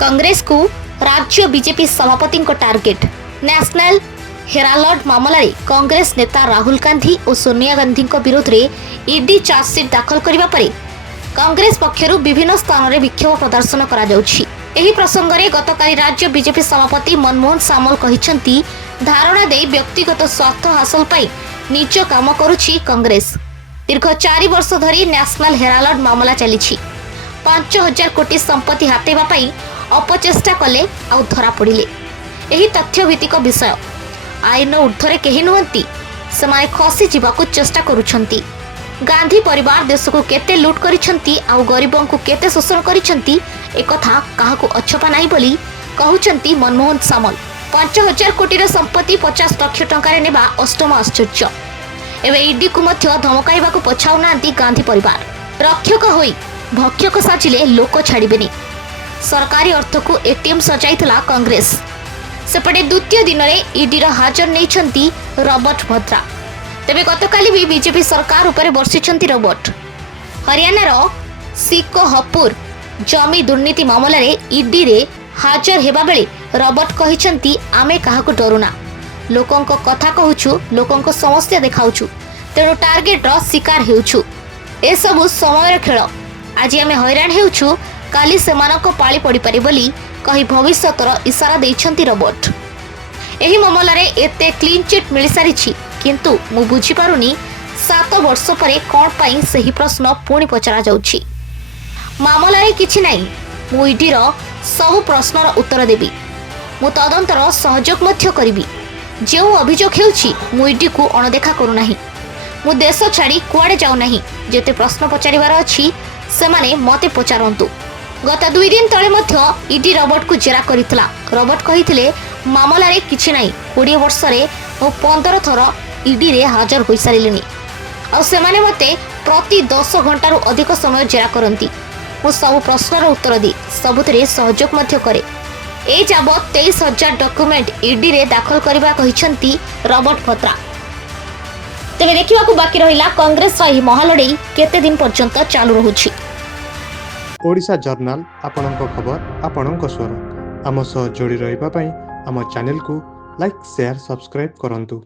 कांग्रेस को राज्य बीजेपी सभापति टार्गेट। नेशनल हेराल्ड मामला रे कांग्रेस नेता राहुल गांधी और सोनिया गांधी विरोध में ईडी चार्जसीट दाखल करने पर कांग्रेस पक्षर विभिन्न स्थान में विक्षोभ प्रदर्शन करा जाउछि। एही प्रसंग में गतकाली राज्य बीजेपी सभापति मनमोहन सामल कहिसेंती धारणा दे व्यक्तिगत स्वार्थ हासिल पाई निज काम करुछि कांग्रेस। दीर्घ 4 वर्ष धरी नेशनल हेराल्ड मामला चली 5,000 कोटी संपत्ति हातेबा पाई अपचेष्टा कले आउ धरा पड़िले। एही तथ्य भित्तिक विषय आईन ऊर्ध्वरे केही नुहंती, सेमाने खसी जीवाकू चेष्टा करुछंती। गांधी परिवार देश को केते लूट करिछंती आउ गरीबों को केते शोषण करिछंती एकथा काहाकू अछपा नाही बोली कहउछंती मनमोहन सामल। 5,000 कोटी संपत्ति 50 लाख टंका नेबा अष्टम आश्चर्य। एवं ईडी को मध्य धमकाइबाकू पछाउनांती गांधी परिवार। रक्षक होई भक्षक साजिले लोक छाड़िबेनी। सरकारी अर्थ को एटीएम सजाइथिला कांग्रेस। सेपटे द्वितीय दिन में ईडी हाजर नहीं रॉबर्ट भद्रा। तेबे गतकाली भी बीजेपी सरकार उपर बर्षिछंती रॉबर्ट। हरियाणार सिकोहपुर जमी दुर्नीति मामला रे ईडी रे हाजर हेबा बेले रॉबर्ट कहिछंती आमे काहाकू डरुना, लोकंक कथा कहूछु, लोकंक समस्या देखाउछु, तेणु टार्गेट रो शिकार हेउछु। ए सबु समय खेल। आज आमे हैरान हेउछु, काली सेमानको पाଳି पड़ी पारे बोली कही भविष्यतर इशारा देइछंती रॉबर्ट। एही मामला रे एते क्लीन चिट मिली सारिछि, किंतु मु बुझी पारुनी 7 वर्ष परे कोन पई सही प्रश्न पुणी पचरा जाउछि। मामला रे किछि नाही, मु ईडी रो सब प्रश्नर उत्तर देबी। मु तदंतर सहयोग मध्य करिबी। जो अभियोग हेउछि मु ईडी को अणदेखा करू नाही। मु देश छाड़ी कुआडे जाऊ नाही। जेते प्रश्न पचारिबार अछि सेमाने मते पचारंतु। गत 2 दिन तले मध्य ईडी रॉबर्ट को जेरा करितला। रॉबर्ट कहिथिले मामला रे किछि नाही, 20 वर्ष रे मु 15 थर ईडी रे हाजर होई सारिलेनी। आ सेमाने मते प्रति 10 घंटा रु अधिक समय जेरा करंती। मु सब प्रश्नर उत्तर दी, सबुतरे सहयोग मध्य करे। ए जाबत 23,000 डॉक्यूमेंट ईडी रे दाखल करबा कहिसंती रॉबर्ट भद्रा। तेबे देखिबाकू बाकी रहिला कांग्रेस रही महालड़ई केते दिन पर्यंत चालू रहुछि। ओडिशा जर्नल आपणक खबर आपणक स्वर। आम सह जोड़ी रहिबा पई आम चैनल को लाइक शेयर सब्सक्राइब करंतु।